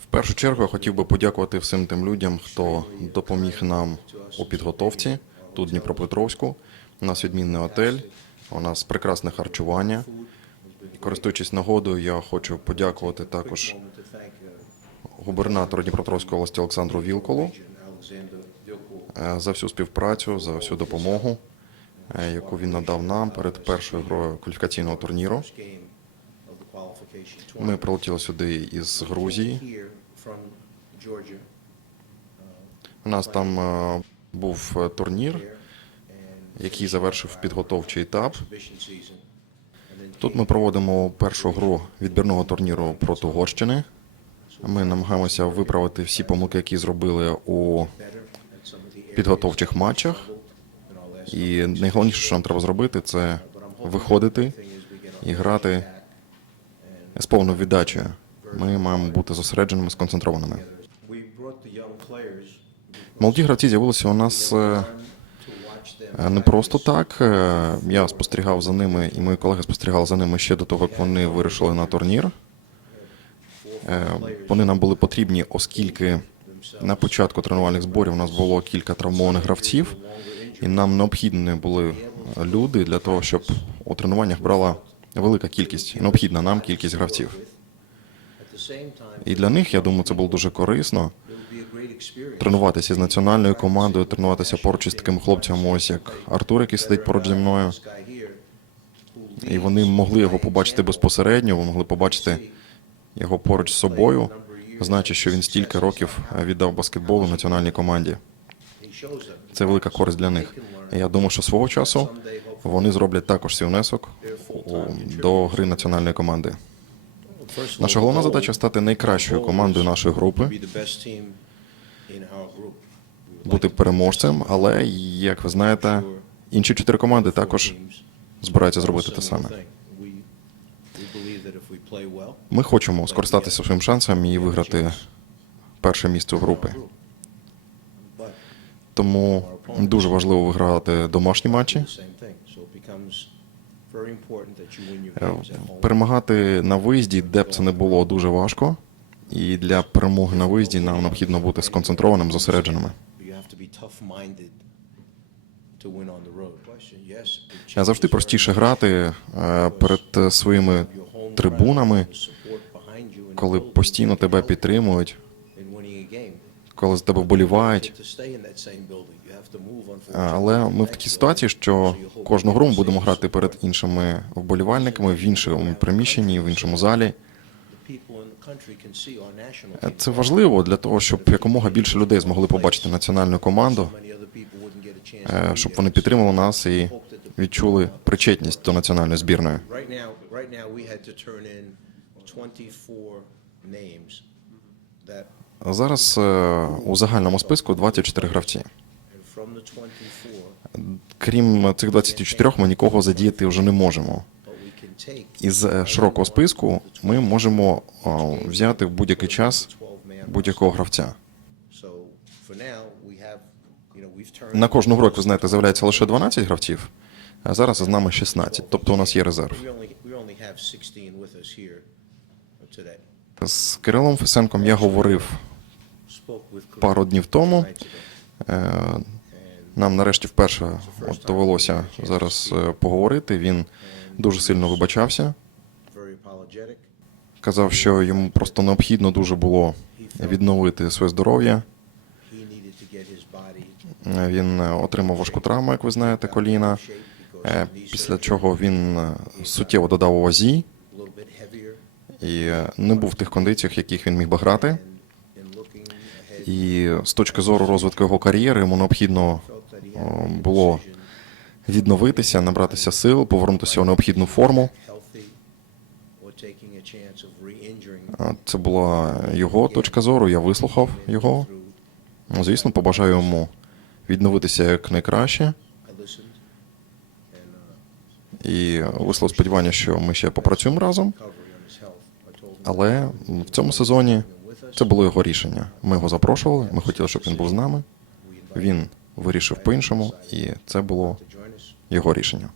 В першу чергу я хотів би подякувати всім тим людям, хто допоміг нам у підготовці тут, в Дніпропетровську. У нас відмінний отель, у нас прекрасне харчування. Користуючись нагодою, я хочу подякувати також губернатору Дніпропетровської області Олександру Вілколу е, за всю співпрацю, за всю допомогу, е, яку він надав нам перед першою грою кваліфікаційного турніру. Ми прилетіли сюди із Грузії. У нас там е, був е, турнір, який завершив підготовчий етап. Тут ми проводимо першу гру відбірного турніру проти Угорщини. Ми намагаємося виправити всі помилки, які зробили у підготовчих матчах. І найголовніше, що нам треба зробити, це виходити і грати з повною віддачею. Ми маємо бути зосередженими, сконцентрованими. Молоді гравці з'явилися у нас е, е, не просто так. Е, Я спостерігав за ними, і мої колеги спостерігали за ними ще до того, як вони вирішили на турнір. Вони нам були потрібні, оскільки на початку тренувальних зборів у нас було кілька травмованих гравців, і нам необхідні були люди для того, щоб у тренуваннях брала велика кількість, необхідна нам кількість гравців. І для них, я думаю, це було дуже корисно тренуватися з національною командою, тренуватися поруч із такими хлопцями, ось як Артур, який сидить поруч зі мною. І вони могли його побачити безпосередньо, ви могли побачити його поруч з собою, знаючи, що він стільки років віддав баскетболу національній команді. Це велика користь для них. Я думаю, що свого часу вони зроблять також свій внесок до гри національної команди. Наша головна задача стати найкращою командою нашої групи, бути переможцем, але як ви знаєте, інші чотири команди також збираються зробити те саме. Ми хочемо скористатися своїм шансом і виграти перше місце в групі. Тому дуже важливо вигравати домашні матчі. Е, Перемагати на виїзді, де б це не було, дуже важко. І для перемоги на виїзді нам необхідно бути сконцентрованим, зосередженими. Завжди простіше грати е, перед своїми трибунами, коли постійно тебе підтримують, коли з тебе вболівають. Е, Але ми в такій ситуації, що кожну гру ми будемо грати перед іншими вболівальниками в іншому приміщенні, в іншому залі. Е, Це важливо для того, щоб якомога більше людей змогли побачити національну команду, е, щоб вони підтримали нас і відчули причетність до національної збірної. Right now, right now, we had to turn in 24 names that, Зараз е, у загальному списку 24 гравці. and from the 24, Крім цих 24, ми нікого задіяти вже не можемо. Із е, широкого списку ми можемо взяти в будь-який час будь-якого гравця. На кожну гру, як ви знаєте, з'являється лише 12 гравців, а зараз з нами 16, тобто у нас є резерв. We only, we only have 16 with us here today. З Кирилом Фесенком я говорив пару днів тому. Е, Нам нарешті вперше от довелося зараз е, поговорити. Він дуже сильно вибачався. Казав, що йому просто необхідно дуже було відновити своє здоров'я. Він е, отримав важку травму, як ви знаєте, коліна. Після чого він суттєво додав у вазі і е, не був в тих кондиціях, в яких він міг би грати. І з точки зору розвитку його кар'єри йому необхідно a було відновитися, набратися сил, повернутися у необхідну форму. Е, Це була його точка зору. Я вислухав його. Ну, Звісно, побажаю йому відновитися як найкраще. І висловив сподівання, що ми ще попрацюємо разом. Але в цьому сезоні це було його рішення. Ми його запрошували, ми хотіли, щоб він був з нами. Він вирішив по-іншому, і це було його рішення.